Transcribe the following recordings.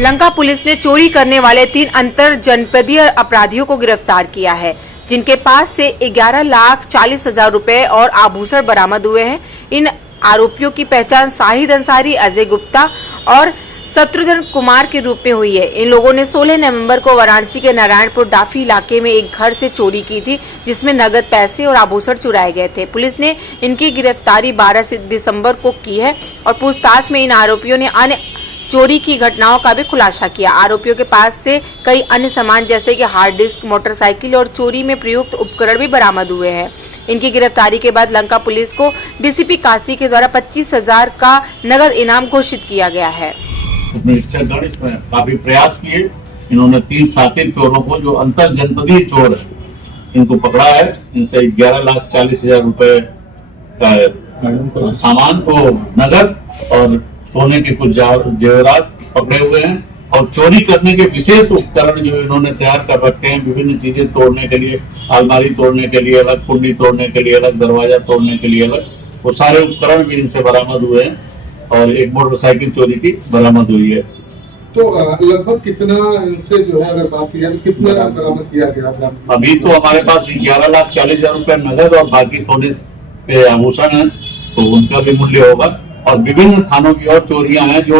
Lanka police ने चोरी करने वाले 3 अंतर जनपदीय अपराधियों को गिरफ्तार किया है, जिनके पास से 11,40,000 रुपए और आभूषण बरामद हुए हैं। इन आरोपियों की पहचान शाहिद अंसारी, अजय गुप्ता और शत्रुघ्न कुमार के रूप में हुई है। इन लोगों ने 16 नवंबर को वाराणसी के नारायणपुर डाफी इलाके में एक घर से चोरी की थी, जिसमें नगद पैसे और आभूषण चुराए गए थे। पुलिस ने इनकी गिरफ्तारी 12 दिसंबर को की है और पूछताछ में इन आरोपियों ने अन्य चोरी की घटनाओं का भी खुलासा किया। आरोपियों के पास से कई अन्य सामान जैसे कि हार्ड डिस्क, मोटरसाइकिल और चोरी में प्रयुक्त उपकरण भी बरामद हुए हैं। इनकी गिरफ्तारी के बाद लंका पुलिस को डीसीपी काशी के द्वारा 25,000 का नगद इनाम घोषित किया गया है। निरीक्षकगण इसमें काफी प्रयास किए। इन्होंने 3 शातिर चोरों को, जो अंतर जनपदीय चोर है, इनको पकड़ा है। इनसे 11,40,000 रुपए का सामान को नगद और सोने के कुछ जेवरात पकड़े हुए हैं और चोरी करने के विशेष उपकरण जो इन्होंने तैयार कर रखे हैं, विभिन्न चीजें तोड़ने के लिए, अलमारी तोड़ने के लिए अलग, कुंडी तोड़ने के लिए अलग, दरवाजा तोड़ने के लिए अलग, वो सारे उपकरण भी इनसे बरामद हुए हैं और एक मोटरसाइकिल चोरी की बरामद हुई है। तो लगभग कितना इनसे जो है अगर बात की जाए तो कितना बरामद किया गया? अभी तो हमारे पास 11,40,000 रुपए नगद और बाकी सोने के आभूषण है, तो उनका भी मूल्य होगा। और विभिन्न थानों की और चोरियां हैं जो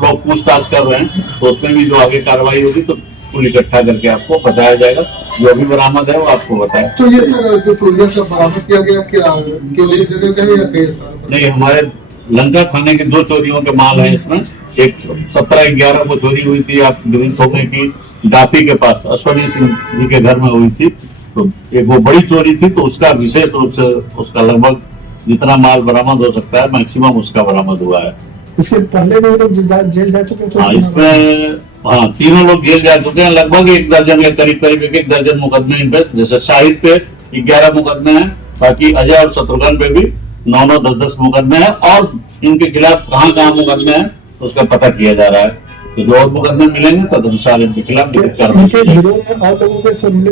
लोग पूछताछ कर रहे हैं, तो उसमें भी जो आगे कार्रवाई होगी तो कुल इकट्ठा करके आपको बताया जाएगा। जो अभी बरामद है वो आपको बताया। तो ये सर जो चोरियां सब बरामद किया गया, क्या केवल एक जगह का है या कई स्थानों पर? नहीं, हमारे लंका थाने की 2 चोरियों के माल है इसमें। एक 17/11 को चोरी हुई थी, आप गिरफ्त हो गए की डापी के पास अश्वनी सिंह जी के घर में हुई थी, तो एक वो बड़ी चोरी थी, तो उसका विशेष रूप से उसका लगभग जितना माल बरामद हो सकता है मैक्सिमम उसका बरामद हुआ है। इससे पहले भी लोग जेल जा चुके हैं? इसमें तीनों लोग जेल जा चुके हैं। लगभग 1 दर्जन के करीब 1 दर्जन मुकदमे इन पे, जैसे शाहिद पे 11 मुकदमे हैं, बाकी अजय और शत्रुघ्न पे भी 9-9, 10-10 मुकदमे हैं और इनके खिलाफ कहाँ मुकदमे हैं उसका पता किया जा रहा है। तो जो और मुकदमे मिलेंगे तद अनुसार इनके खिलाफ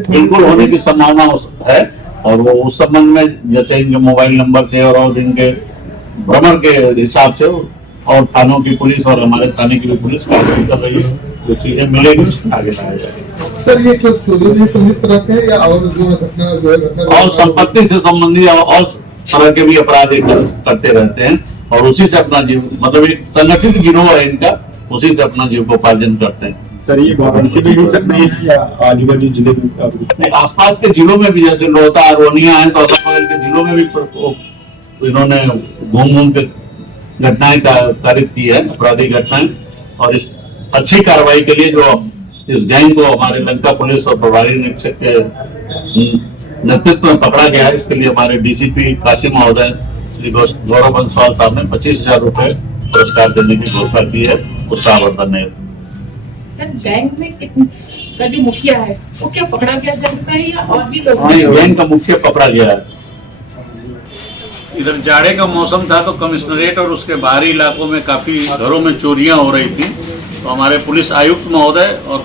बिल्कुल होने की संभावना है। और वो उस संबंध में जैसे इनके मोबाइल नंबर से और इनके भ्रमण के हिसाब से और थानों की पुलिस और हमारे थाने की भी पुलिस कार्रवाई कर रही है। जो चीजें मिलेगी आगे लाया जाएगा। सर ये क्यों चोरी में संलिप्त रहते हैं या और जो घटना और संपत्ति से संबंधित और तरह के भी अपराध करते रहते हैं और उसी से अपना जीव, मतलब एक संगठित गिरोह है इनका, उसी से अपना जीविकोपार्जन करते हैं। सर ये वाराणसी में ही सकते हैं या आजू बाजू जिले में? आसपास के जिलों में भी, जैसे लोहता, अरवनिया है, तो अगल के जिलों में भी इन्होंने घूम के घटनाएं कारित की है, आपराधिक घटनाएं। और इस अच्छी कार्रवाई के लिए जो इस गैंग को हमारे लंका पुलिस और प्रभारी निरीक्षक के नेतृत्व में पकड़ा गया है, इसके लिए हमारे डीसीपी काशी महोदय श्री गौरव बंसवाल साहब ने 25,000 रुपए पुरस्कार देने की घोषणा की है। उसका आवर्तन है। सर गैंग में का जो मुखिया है वो क्या पकड़ा गया जा चुका है या और भी लोग? गैंग का मुखिया पकड़ा गया है। इधर जाड़े का मौसम था तो कमिश्नरेट और उसके बाहरी इलाकों में काफी घरों में चोरियां हो रही थी, तो हमारे पुलिस आयुक्त महोदय और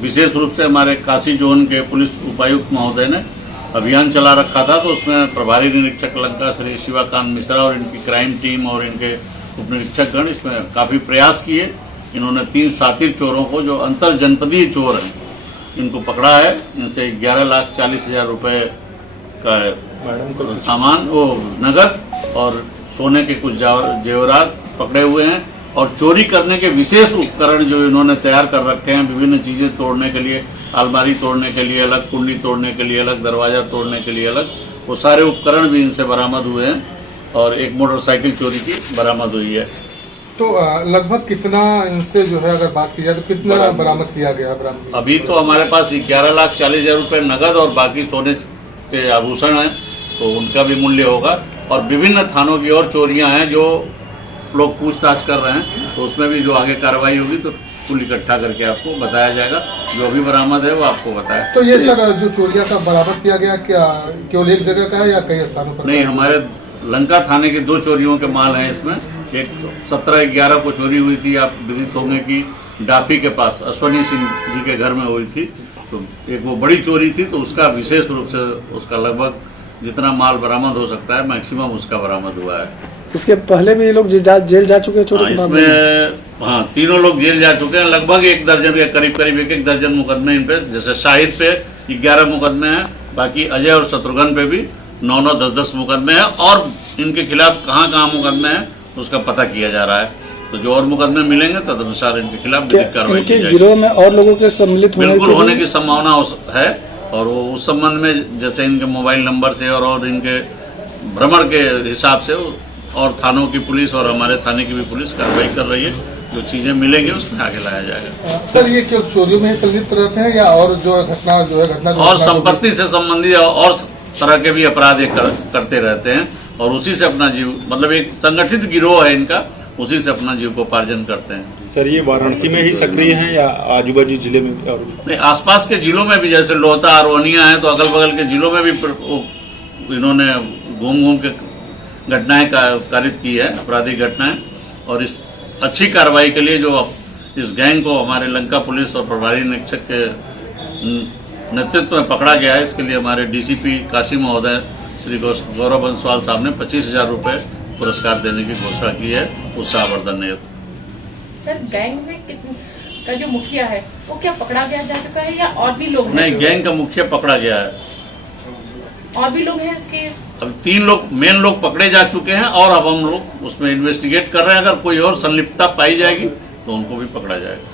विशेष रूप से हमारे काशी जोन के पुलिस उपायुक्त महोदय ने अभियान चला रखा था। तो उसमें प्रभारी निरीक्षक लंका श्री शिवाकांत मिश्रा और इनकी क्राइम टीम और इनके उप निरीक्षकगण इसमें काफी प्रयास किए। इन्होंने 3 शातिर चोरों को, जो अंतर जनपदीय चोर हैं, इनको पकड़ा है। इनसे 11,40,000 रुपए का सामान, वो नगद और सोने के कुछ जेवरात पकड़े हुए हैं और चोरी करने के विशेष उपकरण जो इन्होंने तैयार कर रखे हैं, विभिन्न चीजें तोड़ने के लिए, अलमारी तोड़ने के लिए अलग, कुंडी तोड़ने के लिए अलग, दरवाजा तोड़ने के लिए अलग, वो सारे उपकरण भी इनसे बरामद हुए हैं और एक मोटरसाइकिल चोरी की बरामद हुई है। तो लगभग कितना इनसे जो है अगर बात की जाए तो कितना बरामद किया गया? अभी तो हमारे पास 11,40,000 रुपए नगद और बाकी सोने के आभूषण हैं, तो उनका भी मूल्य होगा। और विभिन्न थानों की और चोरियां हैं जो लोग पूछताछ कर रहे हैं, तो उसमें भी जो आगे कार्रवाई होगी तो कुल इकट्ठा करके आपको बताया जाएगा। जो अभी बरामद है वो आपको बताया। तो ये सर जो चोरियां का बरामद किया गया क्या केवल एक जगह का है या कई स्थानों पर? नहीं, हमारे लंका थाने की 2 चोरियों के माल हैं इसमें। एक 17/11 को चोरी हुई थी, आप विदित होंगे कि डाफी के पास अश्वनी सिंह जी के घर में हुई थी, तो एक वो बड़ी चोरी थी, तो उसका विशेष रूप से उसका लगभग जितना माल बरामद हो सकता है मैक्सिमम उसका बरामद हुआ है। इसके पहले भी ये लोग जेल जा चुके हैं चोरी के मामले में? इसमें हाँ, तीनों लोग जेल जा चुके हैं। लगभग 1 दर्जन के करीब करीब 1 दर्जन मुकदमे इन पे, जैसे शाहिद पे 11 मुकदमे हैं, बाकी अजय और शत्रुघ्न पे भी 9-9, 10-10 मुकदमे हैं, और इनके खिलाफ कहाँ कहाँ मुकदमे हैं उसका पता किया जा रहा है। तो जो और मुकदमे मिलेंगे तदनुसार इनके खिलाफ विधिक कार्रवाई की इनके जाएगी। गिरोह में और लोगों के सम्मिलित बिल्कुल होने की संभावना है, और वो उस संबंध में जैसे इनके मोबाइल नंबर से और इनके भ्रमण के हिसाब से और थानों की पुलिस और हमारे थाने की भी पुलिस कार्रवाई कर रही है। जो चीजें मिलेंगी उसमें आगे लाया जाएगा। सर ये क्यों चोरियों में ही संलिप्त रहते हैं या और जो घटना और संपत्ति से संबंधित और तरह के भी अपराध ये करते रहते हैं, और उसी से अपना जीव, मतलब एक संगठित गिरोह है इनका, उसी से अपना जीविकोपार्जन करते हैं। सर ये वाराणसी में ही सक्रिय हैं या आजू बाजू जिले में भी? नहीं, आसपास के जिलों में भी, जैसे लोहता अरवनिया है, तो अगल बगल के जिलों में भी इन्होंने घूम घूम के घटनाएं कारित की है, आपराधिक घटनाएं। और इस अच्छी कार्रवाई के लिए जो इस गैंग को हमारे लंका पुलिस और प्रभारी निरीक्षक के नेतृत्व में पकड़ा गया है, इसके लिए हमारे डीसीपी काशी महोदय श्री गौरव बंसवाल साहब ने 25,000 रुपये पुरस्कार देने की घोषणा की है उत्साहवर्धन हेतु। सर गैंग में का जो मुखिया है वो क्या पकड़ा गया जा चुका है या और भी लोग हैं? नहीं, गैंग का मुखिया पकड़ा गया है। और भी लोग हैं इसके? अब 3 लोग मेन लोग पकड़े जा चुके हैं, और अब हम लोग उसमें इन्वेस्टिगेट कर रहे हैं। अगर कोई और संलिप्तता पाई जाएगी तो उनको भी पकड़ा जाएगा।